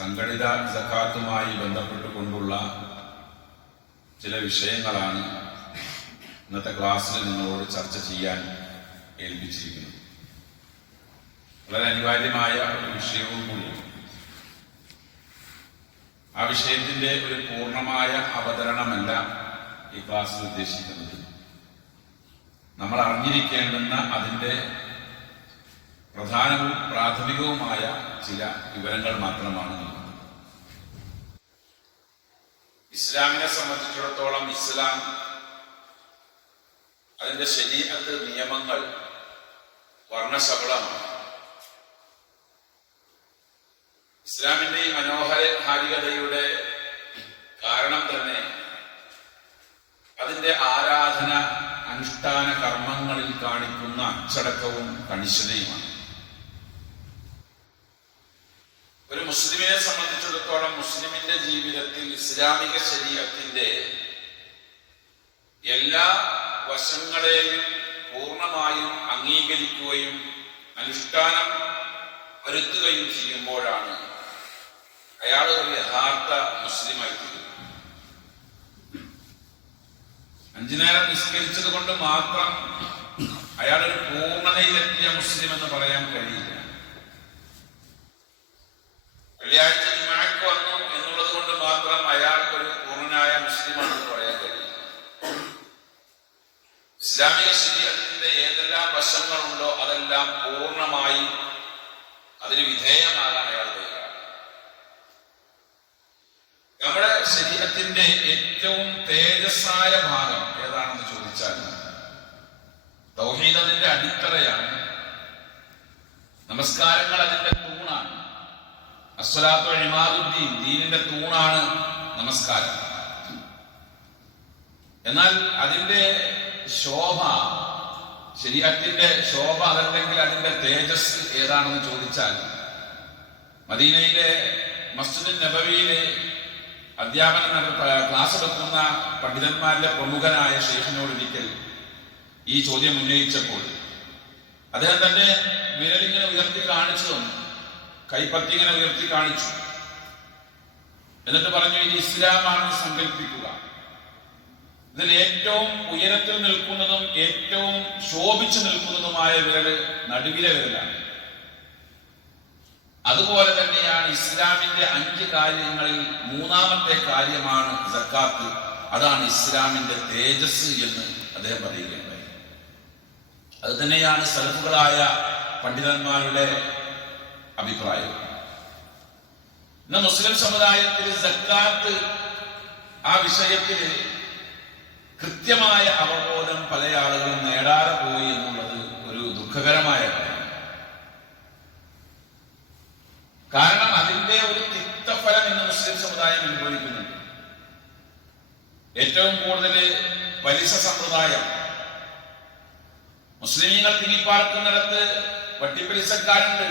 സംഘടിത സകാത്തുമായി ബന്ധപ്പെട്ടുകൊണ്ടുള്ള ചില വിഷയങ്ങളാണ് ഇന്നത്തെ ക്ലാസ്സിൽ നിങ്ങളോട് ചർച്ച ചെയ്യാൻ ഏൽപ്പിച്ചിരിക്കുന്നത്. വളരെ അനിവാര്യമായ ഒരു വിഷയവും കൂടിയാണ്. ആ വിഷയത്തിന്റെ ഒരു പൂർണ്ണമായ അവതരണമല്ല ഈ ക്ലാസ്സിൽ ഉദ്ദേശിക്കുന്നത്. നമ്മൾ അറിഞ്ഞിരിക്കേണ്ടുന്ന അതിന്റെ പ്രധാനവും പ്രാഥമികവുമായ ചില വിവരങ്ങൾ മാത്രമാണ് നൽകുന്നത്. ഇസ്ലാമിനെ സംബന്ധിച്ചിടത്തോളം ഇസ്ലാം അതിന്റെ ശരീഅത്ത് നിയമങ്ങൾ വർണ്ണശബളമാണ്. ഇസ്ലാമിന്റെ ഈ മനോഹാരികതയുടെ കാരണം തന്നെ അതിന്റെ ആരാധന അനുഷ്ഠാന കർമ്മങ്ങളിൽ കാണിക്കുന്ന അച്ചടക്കവും കണിശതയുമാണ്. ഒരു മുസ്ലിമിനെ സംബന്ധിച്ചിടത്തോളം മുസ്ലിമിന്റെ ജീവിതത്തിൽ ഇസ്ലാമിക ശരീഅത്തിന്റെ എല്ലാ വശങ്ങളെയും പൂർണ്ണമായും അംഗീകരിക്കുകയും അനുഷ്ഠാനം വരുത്തുകയും ചെയ്യുമ്പോഴാണ് അയാൾ ഒരു യഥാർത്ഥ മുസ്ലിമായി തീരുന്നത്. 5 നേരം നിസ്കരിച്ചത് കൊണ്ട് മാത്രം അയാളൊരു പൂർണ്ണതയിലെത്തിയ മുസ്ലിം എന്ന് പറയാൻ കഴിയില്ല. വെള്ളിയാഴ്ച ജുമുഅക്ക് വന്നു എന്നുള്ളത് കൊണ്ട് മാത്രം അയാൾ ഒരു പൂർണ്ണനായ മുസ്ലിമാണെന്ന് പറയാൻ കഴിയില്ല. ഇസ്ലാമിക ശരീഅത്തിന്റെ ഏതെല്ലാം വശങ്ങളുണ്ടോ അതെല്ലാം പൂർണ്ണമായി അതിന് വിധേയമാകാൻ അയാൾ തയ്യാറാണ്. നമ്മുടെ ശരീരത്തിന്റെ ഏറ്റവും തേജസ്സായ ഭാഗം ഏതാണെന്ന് ചോദിച്ചാൽ തൗഹീദ് അതിന്റെ അടിത്തറയാണ്. നമസ്കാരങ്ങൾ അതിന്റെ തൂണാണ്. അസ്സലാത്തു ഇമാദുദ്ദീൻ, ദീനിന്റെ തൂണാണ് നമസ്കാരം. എന്നാൽ അതിന്റെ ശോഭ, ശരീഅത്തിന്റെ ശോഭ അതല്ലെങ്കിൽ അതിന്റെ തേജസ് ഏതാണെന്ന് ചോദിച്ചാൽ മദീനയിലെ മസ്ജിദ് നബവിയിലെ ക്ലാസ് എടുക്കുന്ന പണ്ഡിതന്മാരിലെ പ്രമുഖനായ ഷെയ്ഖിനോട് ഒരിക്കൽ ഈ ചോദ്യം ഉന്നയിച്ചപ്പോൾ അദ്ദേഹം തന്റെ വിരലിങ്ങനെ ഉയർത്തി കാണിച്ചു തന്നു. കൈപ്പത്തി ഇങ്ങനെ ഉയർത്തി കാണിച്ചു. എന്നിട്ട് പറഞ്ഞു, ഇത് ഇസ്ലാമാണെന്ന് സങ്കല്പിക്കുക. ഇതിൽ ഏറ്റവും ഉയരത്തിൽ നിൽക്കുന്നതും ഏറ്റവും ശോഭിച്ചു നിൽക്കുന്നതുമായ വിരല് നടുവിലെ വിരലാണ്. അതുപോലെ തന്നെയാണ് ഇസ്ലാമിന്റെ 5 കാര്യങ്ങളിൽ 3ാമത്തെ കാര്യമാണ് സക്കാത്ത്. അതാണ് ഇസ്ലാമിന്റെ തേജസ് എന്ന് അദ്ദേഹം പറയുകയുണ്ടായി. അത് തന്നെയാണ് സലഫുകളായ പണ്ഡിതന്മാരുടെ അഭിപ്രായം. ഇന്ന് മുസ്ലിം സമുദായത്തിൽ സക്കാത്ത് ആ വിഷയത്തിൽ കൃത്യമായ അവബോധം പല ആളുകളും നേടാതെ പോയി എന്നുള്ളത് ഒരു ദുഃഖകരമായ കാര്യമാണ്. കാരണം അതിന്റെ ഒരു തിക്തഫലം ഇന്ന് മുസ്ലിം സമുദായം അനുഭവിക്കുന്നുണ്ട്. ഏറ്റവും കൂടുതൽ പലിശ സമ്പ്രദായം. മുസ്ലിമീങ്ങൾ തിങ്ങിപ്പാർക്കുന്നിടത്ത് വട്ടിപ്പലിശക്കാരുണ്ട്.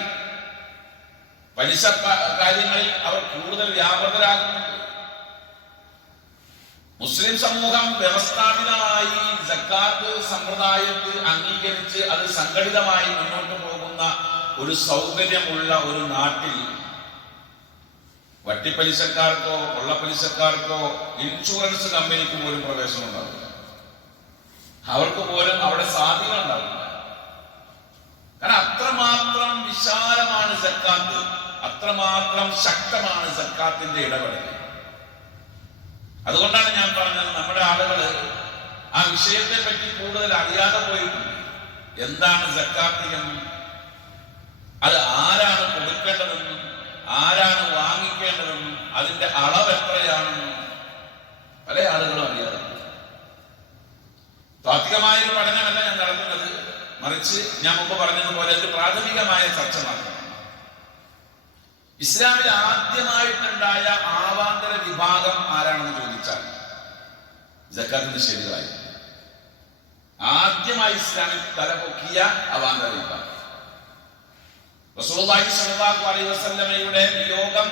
പലിശ കാര്യങ്ങളിൽ അവർ കൂടുതൽ വ്യാപൃതരാകുന്നുണ്ട്. മുസ്ലിം സമൂഹം വ്യവസ്ഥാപിതമായി സക്കാത്ത് സമ്പ്രദായത്തിൽ അംഗീകരിച്ച് അത് സംഘടിതമായി മുന്നോട്ട് പോകുന്ന ഒരു സൗകര്യമുള്ള ഒരു നാട്ടിൽ വട്ടിപ്പലിശക്കാർക്കോ കൊള്ളപ്പലിശക്കാർക്കോ ഇൻഷുറൻസ് കമ്പനിക്ക് പോലും പ്രവേശനം ഉണ്ടാവില്ല. അവർക്ക് പോലും അവിടെ സാധ്യത ഉണ്ടാവില്ല. കാരണം അത്രമാത്രം വിശാലമാണ് സക്കാത്ത്, അത്രമാത്രം ശക്തമാണ് സക്കാത്തിന്റെ ഇടപെടൽ. അതുകൊണ്ടാണ് ഞാൻ പറഞ്ഞത്, നമ്മുടെ ആളുകൾ ആ വിഷയത്തെ പറ്റി കൂടുതൽ അറിയാതെ പോയിട്ടുണ്ട്. എന്താണ് സക്കാത്ത് എന്നും അത് ആരാണ് കൊടുക്കേണ്ടതെന്നും ആരാണ് വാങ്ങിക്കേണ്ടതെന്നും അതിന്റെ അളവ് എത്രയാണെന്നും പല ആളുകളും അറിയാതെ. താത്വികമായൊരു പഠനമല്ല ഞാൻ നടത്തുന്നത്, മറിച്ച് ഞാൻ മുമ്പ് പറഞ്ഞതുപോലെ ഒരു പ്രാഥമികമായ ചർച്ച മാത്രമാണ്. ഇസ്ലാമിൽ ആദ്യമായിട്ടുണ്ടായ ആവാന്തര വിഭാഗം ആരാണെന്ന് ചോദിച്ചാൽ സക്കാത്ത് നിഷേധികളായി. ആദ്യമായി ഇസ്ലാമിൽ തലപൊക്കിയ അവാന്തര വിഭാഗം റസൂലുള്ളാഹി സ്വല്ലല്ലാഹു അലൈഹി വസല്ലമയുടെ വിയോഗം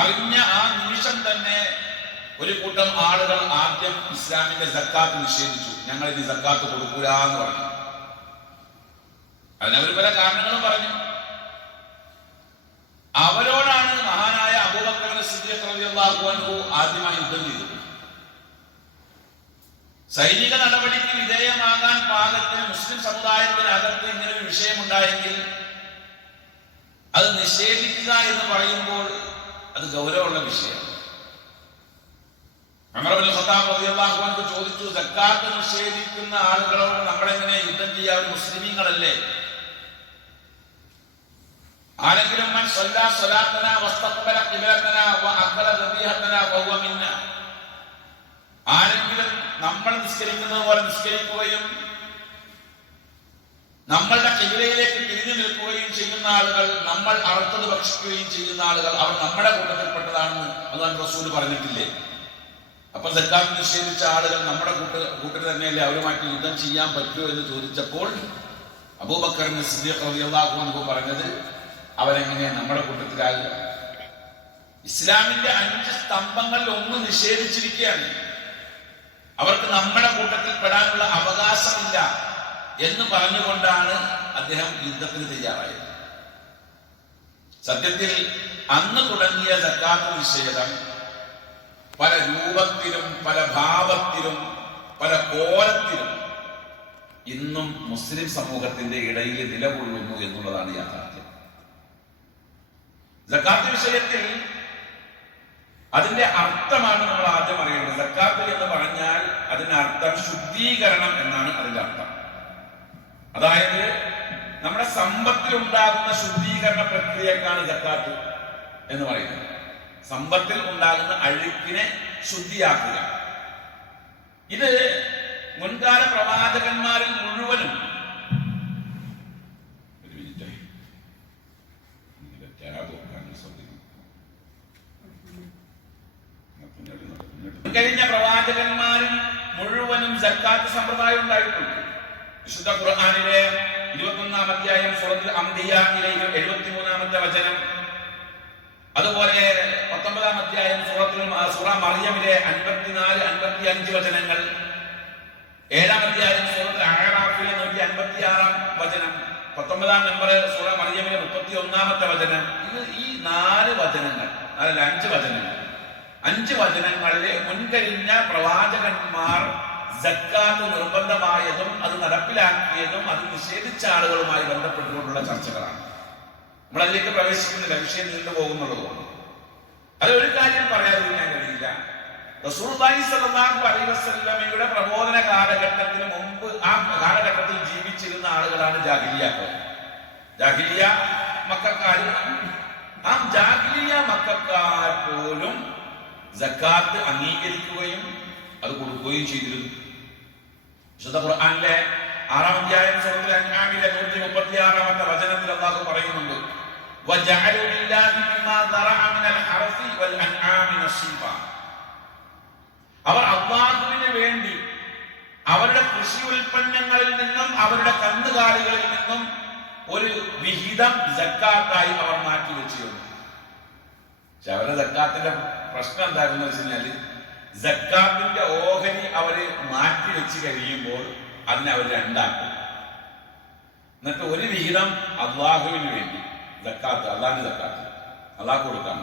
അറിഞ്ഞ ആ നിമിഷം തന്നെ ഒരു കൂട്ടം ആളുകൾ ആദ്യം ഇസ്ലാമിന്റെ സക്കാത്ത് നിഷേധിച്ചു. ഞങ്ങൾ ഇനി സക്കാത്ത് കൊടുക്കൂല എന്ന് പറഞ്ഞു. അതിനവർ പല കാരണങ്ങളും പറഞ്ഞു. അവരോടാണ് മഹാനായ സൈനിക നടപടിക്ക് വിധേയമാകാൻ പാകത്തിന് മുസ്ലിം സമുദായത്തിനകത്ത് ഇങ്ങനെ ഒരു വിഷയമുണ്ടായെങ്കിൽ അത് നിഷേധിക്കുക എന്ന് പറയുമ്പോൾ അത് ഗൗരവമുള്ള വിഷയമാണ്. ഉമർ ഇബ്നുൽ ഖത്താബ് റളിയല്ലാഹു അൻഹു ചോദിച്ചു, സക്കാത്ത് നിഷേധിക്കുന്ന ആളുകളോട് നമ്മളെങ്ങനെ യുദ്ധം ചെയ്യുക? അവർ മുസ്ലിമീങ്ങളല്ലേ? ആരെങ്കിലും മൻ സല്ലാ സ്വലാത്തനാ വസ്തഖ്ബല ഖിബ്ലതനാ വഅഖല ദബീഹതനാ ഫഹുവ മിന്നാ, ആരെങ്കിലും നമ്മൾ നിസ്കരിക്കുന്നത് പോലെ നിസ്കരിക്കുകയും നമ്മളുടെ ഖിബ്ലയിലേക്ക് തിരിഞ്ഞു നിൽക്കുകയും ചെയ്യുന്ന ആളുകൾ, നമ്മൾ അറുത്തത് ഭക്ഷിക്കുകയും ചെയ്യുന്ന ആളുകൾ, അവർ നമ്മുടെ കൂട്ടത്തിൽപ്പെട്ടതാണെന്ന് അല്ലാഹു റസൂൽ പറഞ്ഞിട്ടില്ലേ? അപ്പൊ സക്കാത്ത് നിഷേധിച്ച ആളുകൾ നമ്മുടെ കൂട്ടർ തന്നെയല്ലേ, അവരുമായിട്ട് യുദ്ധം ചെയ്യാൻ പറ്റുമോ എന്ന് ചോദിച്ചപ്പോൾ അബൂബക്കർ സിദ്ദീഖ് റളിയല്ലാഹു അൻഹു പറഞ്ഞത്, അവരെങ്ങനെയാ നമ്മുടെ കൂട്ടത്തിലാകുക? ഇസ്ലാമിന്റെ 5 സ്തംഭങ്ങളിൽ ഒന്ന് നിഷേധിച്ചിരിക്കുകയാണ്. അവർക്ക് നമ്മുടെ കൂട്ടത്തിൽ പെടാനുള്ള അവകാശമില്ല എന്ന് പറഞ്ഞുകൊണ്ടാണ് അദ്ദേഹം യുദ്ധത്തിന് തയ്യാറായത്. സത്യത്തിൽ അന്ന് തുടങ്ങിയ സക്കാത്ത് നിഷേധം പല രൂപത്തിലും പല ഭാവത്തിലും പല കോലത്തിലും ഇന്നും മുസ്ലിം സമൂഹത്തിന്റെ ഇടയിൽ നിലകൊള്ളുന്നു എന്നുള്ളതാണ് യാഥാർത്ഥ്യം. സക്കാത്ത് വിഷയത്തിൽ അതിന്റെ അർത്ഥമാണ് നമ്മൾ ആദ്യം അറിയേണ്ടത്. സക്കാത്ത് എന്ന് പറഞ്ഞാൽ അതിനർത്ഥം ശുദ്ധീകരണം എന്നാണ് അതിന്റെ അർത്ഥം. അതായത് നമ്മുടെ സമ്പത്തിൽ ഉണ്ടാകുന്ന ശുദ്ധീകരണ പ്രക്രിയക്കാണ് സക്കാത്ത് എന്ന് പറയുന്നത്. സമ്പത്തിൽ ഉണ്ടാകുന്ന അഴുക്കിനെ ശുദ്ധിയാക്കുക. ഇത് മുൻകാല പ്രവാചകന്മാരിൽ മുഴുവനും കഴിഞ്ഞ പ്രവാചകന്മാരിൽ മുഴുവനും സക്കാത്ത് സമ്പ്രദായം ഉണ്ടായിട്ടുണ്ട്. വിശുദ്ധ ഖുർആനിലെ 21-ാം അധ്യായം സൂറത്തുൽ അംബിയായിലെ 73-ാമത്തെ വചനം, അതുപോലെ 19-ാം അധ്യായം സൂറ മറിയമിലെ 54-55 വചനങ്ങൾ, 7-ാം അധ്യായം സൂറത്തുൽ അഅറാഫിലെ 156-ാം വചനം, 19-ാം നമ്പർ സൂറ മറിയമിലെ 31-ാമത്തെ വചനം. ഈ 4 വചനങ്ങൾ, അല്ല 5 വചനങ്ങൾ, 5 വചനങ്ങളിലെ മുൻകഴിഞ്ഞ പ്രവാചകന്മാർ സക്കാത്ത് നിർബന്ധമായതും അത് നടപ്പിലാക്കിയതും അത് നിഷേധിച്ച ആളുകളുമായി ബന്ധപ്പെട്ടുകൊണ്ടുള്ള ചർച്ചകളാണ്. നമ്മളതിലേക്ക് പ്രവേശിക്കുന്നില്ല, വിഷയം നീണ്ടു പോകുന്നുള്ളതുകൊണ്ട്. അത് ഒരു കാര്യം പറയാതിരിക്കാൻ കഴിയില്ല. റസൂലുള്ളാഹി സ്വല്ലല്ലാഹു അലൈഹി വസല്ലമയുടെ പ്രബോധന കാലഘട്ടത്തിന് മുമ്പ് ആ കാലഘട്ടത്തിൽ ജീവിച്ചിരുന്ന ആളുകളാണ് ജാഹിലിയ്യക്കാർ. ജാഹിലിയ്യ മക്കക്കാർ. ആ ജാഹിലിയ്യ മക്കക്കാർ പോലും സക്കാത്ത് അംഗീകരിക്കുകയും അത് കൊടുക്കുകയും ചെയ്തിരുന്നു. വിശുദ്ധ ഖുർആനിലെ 6-ാം അധ്യായം സൂറത്തുൽ അൻആമിലെ 136-ാമത്തെ വചനത്തിൽ അല്ലാഹു പറയുന്നുണ്ട്, വജഅലു ലില്ലാഹി മിമ്മാ ദറഅ മിനൽ ഹർസി വൽ അൻആമി നസീബ. അവർ അല്ലാഹുവിന് വേണ്ടി അവരുടെ കൃഷി ഉൽപ്പന്നങ്ങളിൽ നിന്നും അവരുടെ കന്നുകാലികളിൽ നിന്നും ഒരു വിഹിതം സക്കാത്തായി അവർ മാറ്റി വെച്ചിരുന്നു. പക്ഷെ അവരുടെ സക്കാത്തിന്റെ പ്രശ്നം എന്തായിരുന്നു വെച്ച് കഴിഞ്ഞാല്, സക്കാത്തിന്റെ ഓഹരി അവര് മാറ്റി വെച്ച് കഴിയുമ്പോൾ അതിനെ അവർ രണ്ടാക്കും. എന്നിട്ട് ഒരു വിഹിതം അള്ളാഹുവിന് വേണ്ടി സക്കാത്ത്, അള്ളാഹിന്റെ സക്കാത്ത് അള്ളാഹ് കൊടുക്കാൻ,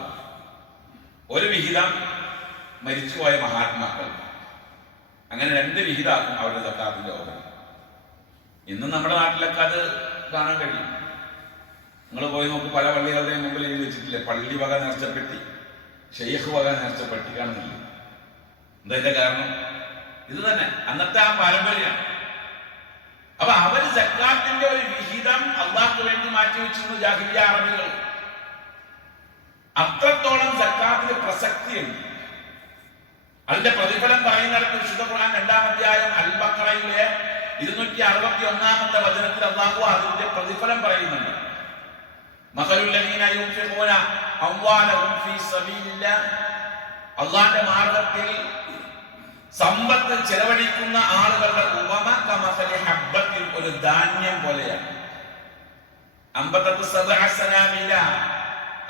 ഒരു വിഹിതം മരിച്ചുപോയ മഹാത്മാക്കൾ. അങ്ങനെ 2 വിഹിതമാക്കും അവരുടെ സക്കാത്തിന്റെ ഓഹരി. ഇന്നും നമ്മുടെ നാട്ടിലൊക്കെ അത് കാണാൻ കഴിയും. നിങ്ങൾ പോയി നോക്ക്, പല പള്ളികളുടെയും മുമ്പിൽ എഴുതി വെച്ചിട്ടില്ലേ, പള്ളി വക നേർച്ചപ്പെട്ടി, ഷെയ്ഖ് വക നേർച്ചപ്പെട്ടി കാണുന്നില്ല. എന്താ കാരണം? ഇത് തന്നെ അന്നത്തെ ആ പാരമ്പര്യമാണ്. അപ്പൊ അവര് സക്കാത്തിന്റെ ഒരു വിഹിതം അള്ളാഹ്ക്ക് വേണ്ടി മാറ്റിവെച്ചിരുന്നു ജാഹിലിയ്യ അറബികൾ. അത്രത്തോളം സക്കാത്തിന് പ്രസക്തിയുണ്ട്. അതിന്റെ പ്രതിഫലം പറയുന്നിടത്ത് വിശുദ്ധ ഖുർആൻ 2-ാം അധ്യായം അൽ ബഖറയിലെ 261-ാമത്തെ വചനത്തിൽ അള്ളാഹു അതിന്റെ പ്രതിഫലം പറയുന്നുണ്ട്. മസലുൽ ലദീന യുൻഫിഖൂന അംവാലഹും ഫീ സബീലില്ലാഹ്, അള്ളാഹുവിന്റെ മാർഗ്ഗത്തിൽ സമ്പത്ത് ചെലവഴിക്കുന്ന ആളുകളുടെ ഉപമ കമസലി ഹബ്ബത്തിൽ, ഒരു ധാന്യം പോലെയാണ്. അമ്പത്തത്ത് സബഅ സനാബില,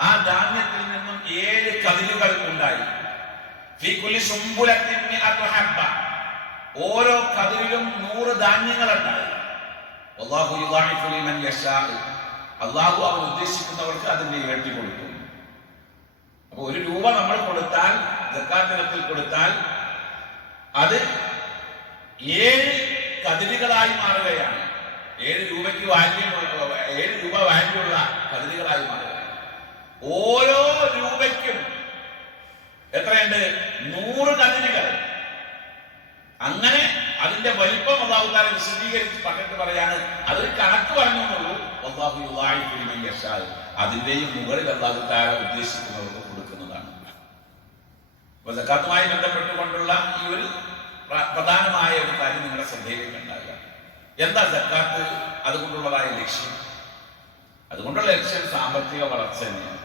ആ ധാന്യത്തിൽ നിന്നും 7 കതിരുകൾ ഉണ്ടായി. ഫീ കുല്ലി സുംബുലത്തിൻ മിഅതു ഹബ്ബ, ഓരോ കതിരിലും 100 ധാന്യങ്ങൾ ഉണ്ടായി. വല്ലാഹു യുദാഇഫു ലിമൻ യശാ, അള്ളാഹു അവൻ ഉദ്ദേശിക്കുന്നവർക്ക് അതിന്റെ ഇരട്ടി കൊടുക്കും. അപ്പൊ 1 രൂപ നമ്മൾ കൊടുത്താൽ, സക്കാത്ത് ഇനത്തിൽ കൊടുത്താൽ, അത് 7 കതിരുകളായി മാറുകയാണ്. 7 രൂപയ്ക്ക് $7 വാല്യുള്ള കതിരുകളായി മാറുകയാണ്. ഓരോ രൂപയ്ക്കും എത്രയുണ്ട്? 100 കതിരുകൾ. അങ്ങനെ അതിന്റെ വലിപ്പം അല്ലാഹു തആല വിശദീകരിച്ച് പറഞ്ഞിട്ട് പറയാണ്, അതൊരു കണക്ക് പറഞ്ഞു എന്നുള്ളൂ. വല്ലാഹു യുളാഇഫു ലിമൻ യശാ, അതിന്റെയും മുകളിൽ അല്ലാഹു തആല ഉദ്ദേശിക്കുന്നവർക്ക് കൊടുക്കുന്നതാണ്. അപ്പൊ സക്കാത്തുമായി ബന്ധപ്പെട്ടുകൊണ്ടുള്ള ഈ ഒരു പ്രധാനമായ ഒരു കാര്യം നിങ്ങളുടെ ശ്രദ്ധയിലേക്ക് ഉണ്ടാകുക. എന്താ സക്കാത്ത്? അതുകൊണ്ടുള്ളതായ ലക്ഷ്യം, അതുകൊണ്ടുള്ള ലക്ഷ്യം സാമ്പത്തിക വളർച്ച തന്നെയാണ്.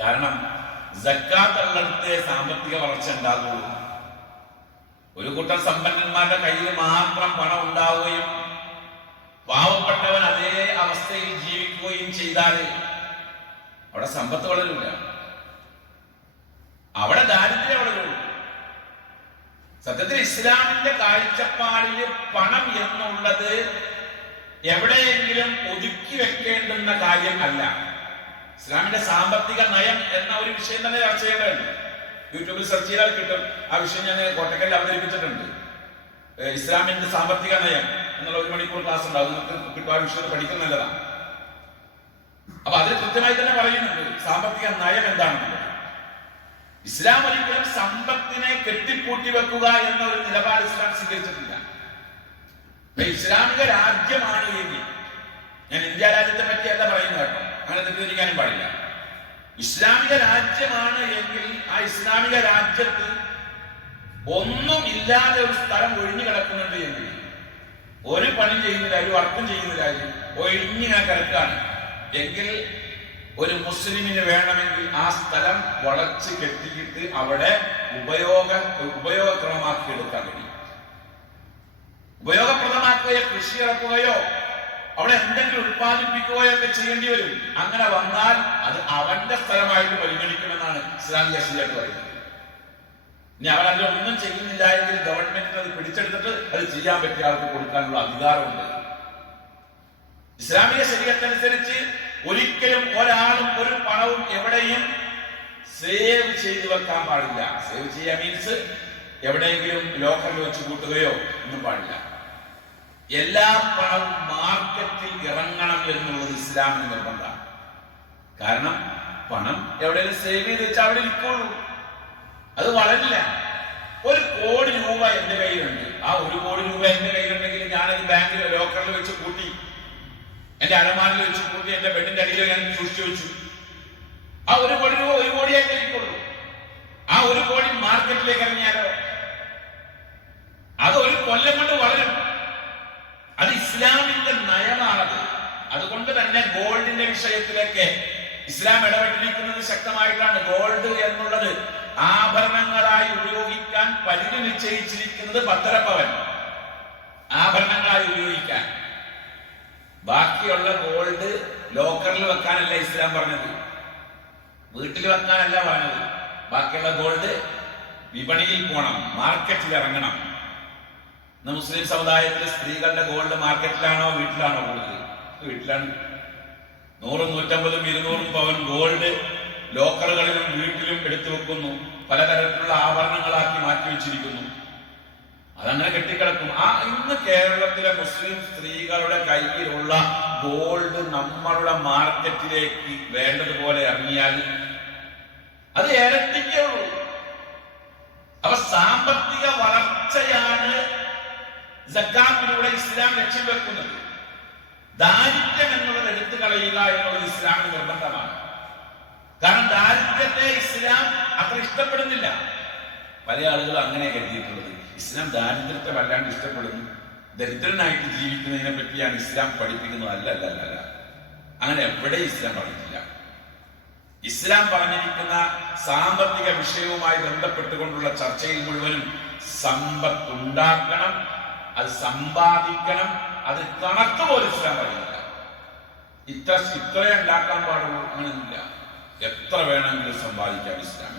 കാരണം സക്കാത്ത് ഉള്ളിടത്തെ സാമ്പത്തിക വളർച്ച ഉണ്ടാകുള്ളൂ. ഒരു കൂട്ടം സമ്പന്നന്മാരുടെ കയ്യിൽ മാത്രം പണം ഉണ്ടാവുകയും പാവപ്പെട്ടവൻ അതേ അവസ്ഥയിൽ ജീവിക്കുകയും ചെയ്താൽ അവിടെ സമ്പത്ത് വളരില്ല, അവിടെ ദാരിദ്ര്യം വളരുള്ളൂ. സത്യത്തിൽ ഇസ്ലാമിന്റെ കാഴ്ചപ്പാടിൽ പണം എന്നുള്ളത് എവിടെയെങ്കിലും ഒതുക്കി വെക്കേണ്ടുന്ന കാര്യം അല്ല. ഇസ്ലാമിന്റെ സാമ്പത്തിക നയം എന്ന ഒരു വിഷയം തന്നെ ചർച്ച ചെയ്യേണ്ടതുണ്ട്. യൂട്യൂബിൽ സെർച്ച് ചെയ്താൽ കിട്ടും. ആ വിഷയം ഞാൻ കോട്ടക്കലിൽ അവതരിപ്പിച്ചിട്ടുണ്ട്. ഇസ്ലാമിന്റെ സാമ്പത്തിക നയം എന്നുള്ള 1 മണിക്കൂർ ക്ലാസ് ഉണ്ടാവും. നിങ്ങൾക്ക് കിട്ടും. ആ വിഷയം പഠിക്കുന്നത് നല്ലതാണ്. അപ്പൊ അതിൽ കൃത്യമായി തന്നെ പറയുന്നുണ്ട് സാമ്പത്തിക നയം എന്താണെന്നുള്ളത്. ഇസ്ലാം ഒരിക്കലും സമ്പത്തിനെ കെട്ടിപ്പൂട്ടി വെക്കുക എന്ന ഒരു നിലപാട് ഇസ്ലാം സ്വീകരിച്ചിട്ടില്ല. ഇസ്ലാമിക രാജ്യമാണ് എങ്കിൽ, ഞാൻ ഇന്ത്യ രാജ്യത്തെ പറ്റിയല്ല പറയുന്നത് കേട്ടോ, അങ്ങനെ തെറ്റിദ്ധരിക്കാനും പാടില്ല. ഇസ്ലാമിക രാജ്യമാണ് എങ്കിൽ ആ ഇസ്ലാമിക രാജ്യത്ത് ഒന്നും ഇല്ലാതെ ഒരു സ്ഥലം ഒഴിഞ്ഞു കിടക്കുന്നുണ്ട് എങ്കിൽ, ഒരു പണി ചെയ്യുന്നില്ല, ഒരു വർക്കും ചെയ്യുന്നില്ല, ഒഴിഞ്ഞിങ്ങനെ കിടക്കുകയാണ് എങ്കിൽ ഒരു വേണമെങ്കിൽ ആ സ്ഥലം വളച്ച് കെട്ടിയിട്ട് അവിടെ ഉപയോഗക്രമമാക്കി എടുക്കാൻ കഴിയും. ഉപയോഗപ്രദമാക്കുകയോ കൃഷി ഇറക്കുകയോ അവിടെ എന്തെങ്കിലും ഉത്പാദിപ്പിക്കുകയോ ഒക്കെ ചെയ്യേണ്ടി വരും. അങ്ങനെ വന്നാൽ അത് അവന്റെ സ്ഥലമായിട്ട് പരിഗണിക്കുമെന്നാണ് ഇസ്ലാമിക ശരീഅത്ത് പറയുന്നത്. ഇനി അവൻ അതിലൊന്നും ചെയ്യുന്നില്ല എങ്കിൽ ഗവൺമെന്റിന് അത് പിടിച്ചെടുത്തിട്ട് അത് ചെയ്യാൻ പറ്റിയ ആൾക്ക് കൊടുക്കാനുള്ള അധികാരമുണ്ട്. ഇസ്ലാമിക ശരീഅത്തനുസരിച്ച് ഒരിക്കലും ഒരാളും ഒരു പണവും എവിടെയും സേവ് ചെയ്തു വെക്കാൻ പാടില്ല. സേവ് ചെയ്യാൻ മീൻസ് എവിടെയെങ്കിലും ലോക്കറിൽ വെച്ച് കൂട്ടുകയോ ഒന്നും പാടില്ല. എല്ലാ പണവും മാർക്കറ്റിൽ ഇറങ്ങണം എന്നുള്ളത് ഇസ്ലാമിന് നിർബന്ധമാണ്. കാരണം പണം എവിടെയെങ്കിലും സേവ് ചെയ്ത് വെച്ചാൽ അവിടെ ഇരിക്കുള്ളൂ, അത് വളരില്ല. 1 കോടി രൂപ എന്റെ കയ്യിലുണ്ട്. ആ 1 കോടി രൂപ എന്റെ കയ്യിലുണ്ടെങ്കിൽ ഞാനത് ബാങ്കിൽ ലോക്കറിൽ വെച്ച് കൂട്ടി, എന്റെ അലമാരിൽ വെച്ച് കൂട്ടി, എന്റെ ബെഡിന്റെ അടിയിൽ ഞാൻ സൂക്ഷിച്ചു വെച്ചു. ആ 1 കോടി രൂപ 1 കോടിയായിട്ട് ഇരിക്കുള്ളൂ. ആ 1 കോടി മാർക്കറ്റിലേക്ക് ഇറങ്ങിയാലോ അത് 1 കൊല്ലം കൊണ്ട് വളരും. അത് ഇസ്ലാമിന്റെ നയമാണത്. അതുകൊണ്ട് തന്നെ ഗോൾഡിന്റെ വിഷയത്തിലേക്ക് ഇസ്ലാം ഇടപെട്ടിരിക്കുന്നത് ശക്തമായിട്ടാണ്. ഗോൾഡ് എന്നുള്ളത് ആഭരണങ്ങളായി ഉപയോഗിക്കാൻ പരിധി നിശ്ചയിച്ചിരിക്കുന്നത് 1.5 പവൻ ആഭരണങ്ങളായി ഉപയോഗിക്കാൻ. ബാക്കിയുള്ള ഗോൾഡ് ലോക്കറിൽ വെക്കാനല്ല ഇസ്ലാം പറഞ്ഞത്, വീട്ടിൽ വെക്കാനല്ല പറഞ്ഞത്. ബാക്കിയുള്ള ഗോൾഡ് വിപണിയിൽ പോകണം, മാർക്കറ്റിൽ ഇറങ്ങണം. മുസ്ലിം സമുദായത്തിലെ സ്ത്രീകളുടെ ഗോൾഡ് മാർക്കറ്റിലാണോ വീട്ടിലാണോ കൂടുതൽ? വീട്ടിലാണ്. 100, 150, 200 പവൻ ഗോൾഡ് ലോക്കറുകളിലും വീട്ടിലും എടുത്തു വെക്കുന്നു, പലതരത്തിലുള്ള ആഭരണങ്ങളാക്കി മാറ്റി വെച്ചിരിക്കുന്നു. അതങ്ങനെ കെട്ടിക്കിടക്കും. ഇന്ന് കേരളത്തിലെ മുസ്ലിം സ്ത്രീകളുടെ കയ്യിലുള്ള ഗോൾഡ് നമ്മളുടെ മാർക്കറ്റിലേക്ക് വേണ്ടതുപോലെ ഇറങ്ങിയാൽ അത് ഇരട്ടിക്കേ ഉള്ളൂ. അപ്പൊ സാമ്പത്തിക വളർച്ചയാണ് സക്കാത്തിലൂടെ ഇസ്ലാം ലക്ഷ്യം വെക്കുന്നത്. ദാരിദ്ര്യം എന്നുള്ളത് എടുത്തു കളയുക എന്നുള്ളത് ഇസ്ലാമിന് നിർബന്ധമാണ്. കാരണം ദാരിദ്ര്യത്തെ ഇസ്ലാം അത്ര ഇഷ്ടപ്പെടുന്നില്ല. പല ആളുകളും അങ്ങനെ കരുതിയിട്ടുള്ളത്. ഇസ്ലാം ദാരിദ്ര്യത്തെ വല്ലാണ്ട് ഇഷ്ടപ്പെടുന്നു, ദരിദ്രനായിട്ട് ജീവിക്കുന്നതിനെ പറ്റിയാണ് ഇസ്ലാം പഠിപ്പിക്കുന്നത്. അല്ല, അങ്ങനെ എവിടെ ഇസ്ലാം പറഞ്ഞിട്ടില്ല. ഇസ്ലാം പറഞ്ഞിരിക്കുന്ന സാമ്പത്തിക വിഷയവുമായി ബന്ധപ്പെട്ടുകൊണ്ടുള്ള ചർച്ചയിൽ മുഴുവനും സമ്പത്തുണ്ടാക്കണം, അത് സമ്പാദിക്കണം, അത് കണക്ക് പോലും ഇസ്ലാം പറയുന്നില്ല. ഇത്രയേ ഉണ്ടാക്കാൻ പാടുള്ളൂ, അങ്ങനെയൊന്നുമില്ല. എത്ര വേണമെങ്കിലും സമ്പാദിക്കാം ഇസ്ലാം.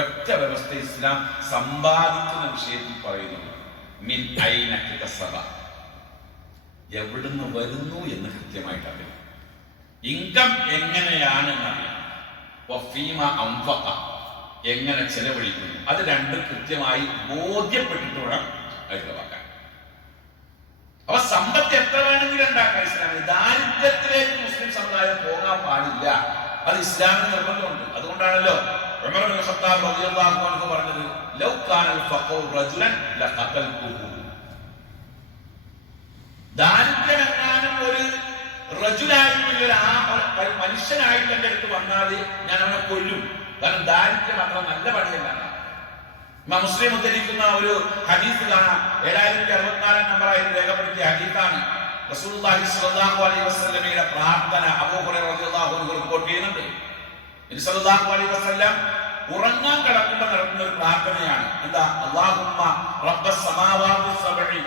ഒറ്റ വ്യവസ്ഥ ഇസ്ലാം സമ്പാദിക്കുന്ന വിഷയത്തിൽ പറയുന്നു, മിൻ ഐന ഇക്തസബ, എവിടുന്ന് വരുന്നു എന്ന് കൃത്യമായിട്ട് അറിയാം. ഇൻകം എങ്ങനെയാണ് എന്നറിയാം. വഫീമ അൻഫഖ, എങ്ങനെ ചെലവഴിക്കുന്നു, അത് രണ്ടും കൃത്യമായി ബോധ്യപ്പെട്ടിട്ട് വേണം എഴുതവാക്കാൻ. അപ്പൊ സമ്പത്ത് എത്ര വേണമെങ്കിലും ഉണ്ടാക്കാം ഇസ്ലാമിൽ. ദാരിദ്ര്യത്തിലേക്ക് മുസ്ലിം സമുദായം പോകാൻ പാടില്ല, അത് ഇസ്ലാമിന് നിർബന്ധമുണ്ട്. അതുകൊണ്ടാണല്ലോ ഉമർ ഇബ്നു ഖത്താബ് റളിയല്ലാഹു അൻഹു പറഞ്ഞത്, ലൗ കാനൽ ഫഖറു റജുലൻ ലഖതൽതുഹു. ദാരിദ്ര്യം എങ്ങാനും ഒരു റജുലായിട്ടുള്ള ഒരു മനുഷ്യനായിട്ട് എന്റെ അടുത്ത് വന്നാൽ ഞാൻ അവനെ കൊല്ലും. കാരണം ദാരിദ്ര്യം അത്ര നല്ല പണിയല്ല. മുസ്ലിം ഉദ്ധരിക്കുന്ന ഒരു ഹദീസ് കാണാം, 7064 നമ്പറായിട്ട് രേഖപ്പെടുത്തിയ ഹദീസാണ്. റസൂലുള്ളാഹി സ്വല്ലല്ലാഹു അലൈഹി വസല്ലമയുടെ പ്രാർത്ഥന അബൂ ഹുറൈറ റളിയല്ലാഹു അൻഹു റിപ്പോർട്ട് ചെയ്യുന്നുണ്ട്. നബി സല്ലല്ലാഹു അലൈഹി വസല്ലം ഉറങ്ങാൻ കിടക്കുമ്പോൾ നടത്തുന്ന ഒരു പ്രാർത്ഥനയാണ്. എന്താ? അല്ലാഹുമ്മ റബ്ബസ് സമാവാതി സബഇ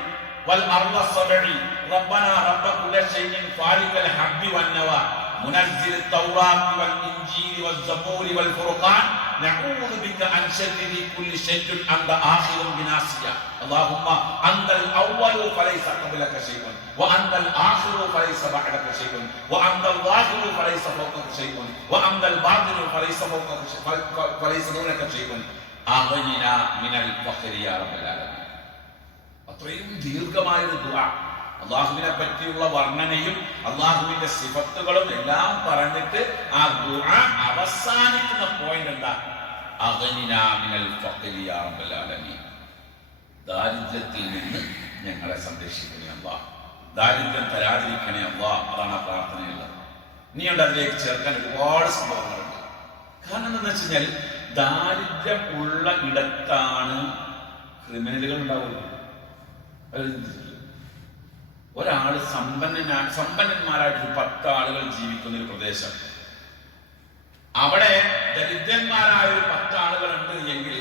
വൽ അർളി സബഇ റബ്ബനാ റബ്ബ കുല്ലി ഷൈഇൻ ഫാലികൽ ഹബ്ബി വൻ നവാ മുനസ്സിൽ തൗറാത്തി വൽ ഇൻജീലി വൽ സബൂരി വൽ ഫുർഖാൻ നഊദു ബിക അൻ ശർരി കുല്ലി ഷൈഇൻ അൻത ആഖിറുൻ ബിനാസിയ اللهم أنت الأول فليس قبلك شيء وأنت الآخر فليس بعدك شيء وأنت الظاهر فليس فوقك شيء وأنت الباطن فليس فوقك شيء فليس دونك شيء أغننا من الفقر يا رب العالمين. അത്രയും ദീർഘമായ ഒരു ദുആ, അല്ലാഹുവിനെ പറ്റിയുള്ള വർണ്ണനയും അല്ലാഹുവിന്റെ സിഫത്തുകളും എല്ലാം പറഞ്ഞിട്ട് ആ ദുആ അവസാനിക്കുന്ന പോയിന്റ് എന്താ? അഗ്നിനാ മിനൽ ഫഖരി യാ റബ്ബൽ ആലമീൻ. ദാരിദ്ര്യത്തിൽ നിന്ന് ഞങ്ങളെ സംരക്ഷിക്കണേ അല്ലാഹ്, ദാരിദ്ര്യം തരാതിരിക്കണേ അല്ലാഹ്. അതാണ് ആ പ്രാർത്ഥനയുള്ളത്. ഇനിയുണ്ട് അതിലേക്ക് ചേർക്കാൻ ഒരുപാട് സംഭവങ്ങളുണ്ട്. കാരണം എന്താണെന്ന് വെച്ച് കഴിഞ്ഞാൽ ദാരിദ്ര്യം ഉള്ള ഇടത്താണ് ക്രിമിനലുകൾ ഉണ്ടാവുന്നത്. ഒരാള് സമ്പന്നന്മാരായിട്ട് 10 ആളുകൾ ജീവിക്കുന്ന ഒരു പ്രദേശം, അവിടെ ദരിദ്രന്മാരായ ഒരു 10 ആളുകൾ ഉണ്ട് എങ്കിൽ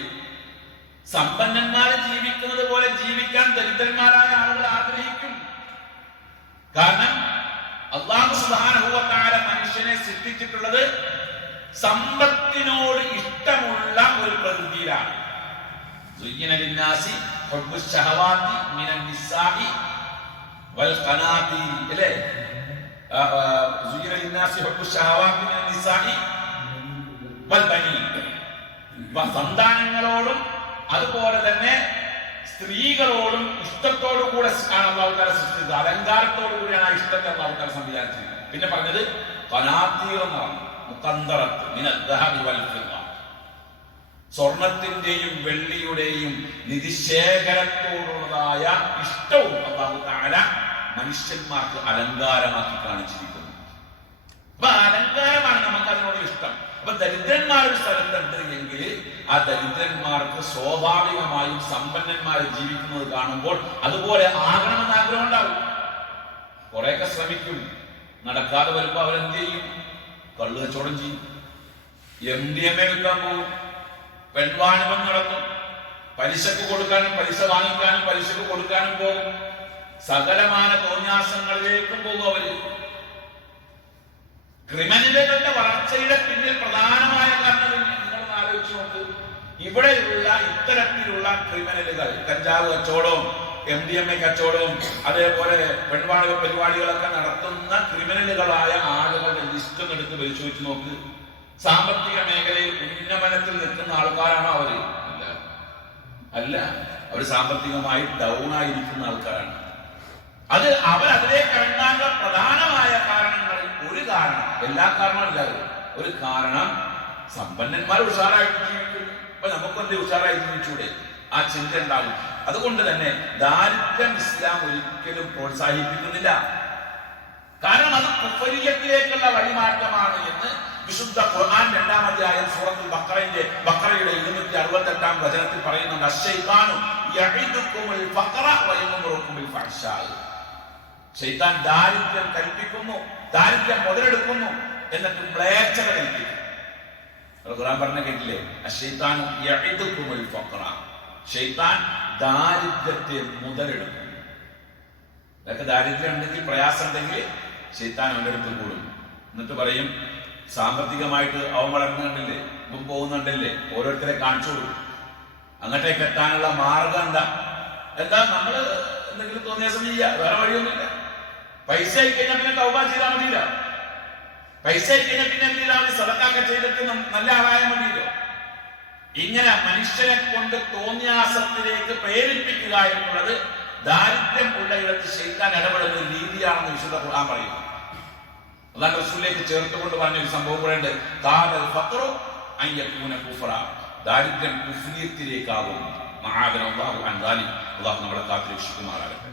സമ്പന്നന്മാരെ ജീവിക്കുന്നത് പോലെ ജീവിക്കാൻ ദരിദ്രന്മാരായ ആളുകൾ ആഗ്രഹിക്കും. കാരണം അല്ലാഹു സുബ്ഹാനഹു വ തആല മനുഷ്യനെ സൃഷ്ടിച്ചിട്ടുള്ളത് സമ്പത്തിനോട് ഇഷ്ടമുള്ള ഒരു പ്രകൃതിയിലാണ്. സുയ്യിന ലിന്നാസി ഹുബ്ബുശ് ശഹവാതി മിനൻ നിസാഇ വൽ ഖനാതീർ, അല്ലേ? സുയ്യിന ലിന്നാസി ഹുബ്ബുശ് ശഹവാതി മിനൻ നിസാഇ വൽ ബനീൻ. സന്താനങ്ങളോടും അതുപോലെ തന്നെ സ്ത്രീകളോടും ഇഷ്ടത്തോടു കൂടെ ആണ് അല്ലാഹു തആല സൃഷ്ടിച്ചത്. അലങ്കാരത്തോടു കൂടിയാണ് ആ ഇഷ്ടത്തെ അല്ലാഹു തആല സംവിധാനിച്ചത്. പിന്നെ പറഞ്ഞത് ഖനാതീർ എന്നാണ്, മുഖന്തറത്ത് മിനൽ ദഹബി വൽ ഫിദ്ദ. സ്വർണത്തിന്റെയും വെള്ളിയുടെയും നിധിശേഖരത്തോടുള്ളതായ ഇഷ്ടവും അല്ലാഹു തആല മനുഷ്യന്മാർക്ക് അലങ്കാരമാക്കി കാണിച്ചിരിക്കുന്നു. അപ്പൊ അലങ്കാരമാണ് നമുക്ക് അതിനോട് ഇഷ്ടം. അപ്പൊ ദരിദ്രന്മാർ ഒരു സ്ഥലത്തുണ്ട് എങ്കിൽ ആ ദരിദ്രന്മാർക്ക് സ്വാഭാവികമായും സമ്പന്നന്മാർ ജീവിക്കുന്നത് കാണുമ്പോൾ അതുപോലെ ആകണമെന്ന് ആഗ്രഹം ഉണ്ടാവും. കുറെയൊക്കെ ശ്രമിക്കും, നടക്കാതെ വരുമ്പോ അവരെന്ത് ചെയ്യും? കള്ളു കച്ചവടം ചെയ്യും, MDMA വിൽക്കാൻ പോകും, പെൺവാണിഭം നടത്തും, പലിശക്ക് കൊടുക്കാനും പലിശ വാങ്ങിക്കാനും പലിശക്ക് കൊടുക്കാനും പോകും, സകലമാന തോന്യാസങ്ങളിലേക്കും പോകും അവര്. ക്രിമിനലുകളുടെ വളർച്ചയുടെ പിന്നിൽ പ്രധാനമായ കാരണം നിങ്ങളൊന്ന് ആലോചിച്ച് നോക്ക്. ഇവിടെയുള്ള ഇത്തരത്തിലുള്ള ക്രിമിനലുകൾ, കഞ്ചാവ് കച്ചവടവും MDMA കച്ചവടവും അതേപോലെ പെൺവാണിഭ പരിപാടികളൊക്കെ നടത്തുന്ന ക്രിമിനലുകളായ ആളുകളുടെ ലിസ്റ്റ് എടുത്ത് പരിശോധിച്ച് നോക്ക്. സാമ്പത്തിക മേഖലയിൽ ഉന്നമനത്തിൽ നിൽക്കുന്ന ആൾക്കാരാണോ അവര്? അല്ല, അവർ സാമ്പത്തികമായി ഡൗൺ ആയിരിക്കുന്ന ആൾക്കാരാണ്. അത് അവരതിലേക്ക് ഇറങ്ങാനുള്ള പ്രധാനമായ കാരണങ്ങളിൽ ഒരു കാരണം, എല്ലാ കാരണവും ഇല്ലാതെ ഒരു കാരണം, സമ്പന്നന്മാർ ഉഷാറായിട്ട് ജീവിക്കുന്നു, അപ്പൊ നമുക്കെന്ത് ഉഷാറായി ജീവിച്ചൂടെ? ആ ചിന്ത ഉണ്ടാകും. അതുകൊണ്ട് തന്നെ ദാരിദ്ര്യം ഇസ്ലാം ഒരിക്കലും പ്രോത്സാഹിപ്പിക്കുന്നില്ല. കാരണം അത് കുഫരിയത്തിലേക്കുള്ള വഴിമാറ്റമാണ് എന്ന് വിശുദ്ധ ഖുർആൻ 2-ാം അധ്യായം സൂറത്തുൽ ബഖറയുടെ 268-ാം വചനത്തിൽ പറയുന്നുണ്ട്. അശ്ശൈത്താനു യഇദുകുമുൽ ഫഖറ വയമുറുകുമുൽ ഫഹ്ശാ. ശൈത്താൻ ദാരിദ്ര്യം കൽപ്പിക്കുന്നു, ദാരിദ്ര്യം മുതലെടുക്കുന്നു, എന്നിട്ട് മ്ലേച്ഛത കൽപ്പിക്കുന്നു. ഖുർആൻ പറഞ്ഞ കേട്ടില്ലേ? അശ്ശൈത്താനു യഇദുകുമുൽ ഫഖറ. ശൈത്താൻ ദാരിദ്ര്യത്തെ മുതലെടുക്കും. ഇതൊക്കെ ദാരിദ്ര്യം ഉണ്ടെങ്കിൽ, പ്രയാസം ഉണ്ടെങ്കിൽ ശൈത്താൻ അവന്റെ അടുത്ത് കൂടും. എന്നിട്ട് പറയും, സാമ്പത്തികമായിട്ട് അവൻ വളർന്നുണ്ടല്ലേ, ഇപ്പം പോകുന്നുണ്ടല്ലേ, ഓരോരുത്തരെ കാണിച്ചു കൊടുക്കും. അങ്ങോട്ടേക്ക് എത്താനുള്ള മാർഗം എന്താ? നമ്മള് എന്തെങ്കിലും തോന്നിയ സമയം ചെയ്യുക, വേറെ വഴിയൊന്നുമില്ല. പൈസ ആയിക്കഴിഞ്ഞാൽ പിന്നെ തൗബ ചെയ്താൽ മതിയില്ല. പൈസ ആയിക്കഴിഞ്ഞാൽ പിന്നെ എന്ത് ചെയ്താൽ മതി? സദഖ ചെയ്തിട്ട് നല്ല ആളായ മതിയല്ലോ. ഇങ്ങനെ മനുഷ്യനെ കൊണ്ട് തോന്നിയാസത്തിലേക്ക് പ്രേരിപ്പിക്കുക എന്നുള്ളത് ദാരിദ്ര്യം ഉള്ളയിടത്ത് ശൈത്താൻ ഇടപെടുന്ന ഒരു രീതിയാണെന്ന് വിശുദ്ധ ഖുർആൻ പറയുന്നു. അല്ലാഹു റസൂലിലേക്ക് ചേർത്തുകൊണ്ട് പറഞ്ഞ ഒരു സംഭവം കൂടെ ഉണ്ട്. ഖാദൽ ഫഖ്റു അൻ യകൂന കുഫ്റ, ദാരിദ്ര്യം കുഫ്രിയത്തിലേക്കാകും. മആദന അല്ലാഹു അൻ ദാലിക്. അല്ലാഹു നമ്മളെ കാത്തുരക്ഷിക്കുമാറാകട്ടെ.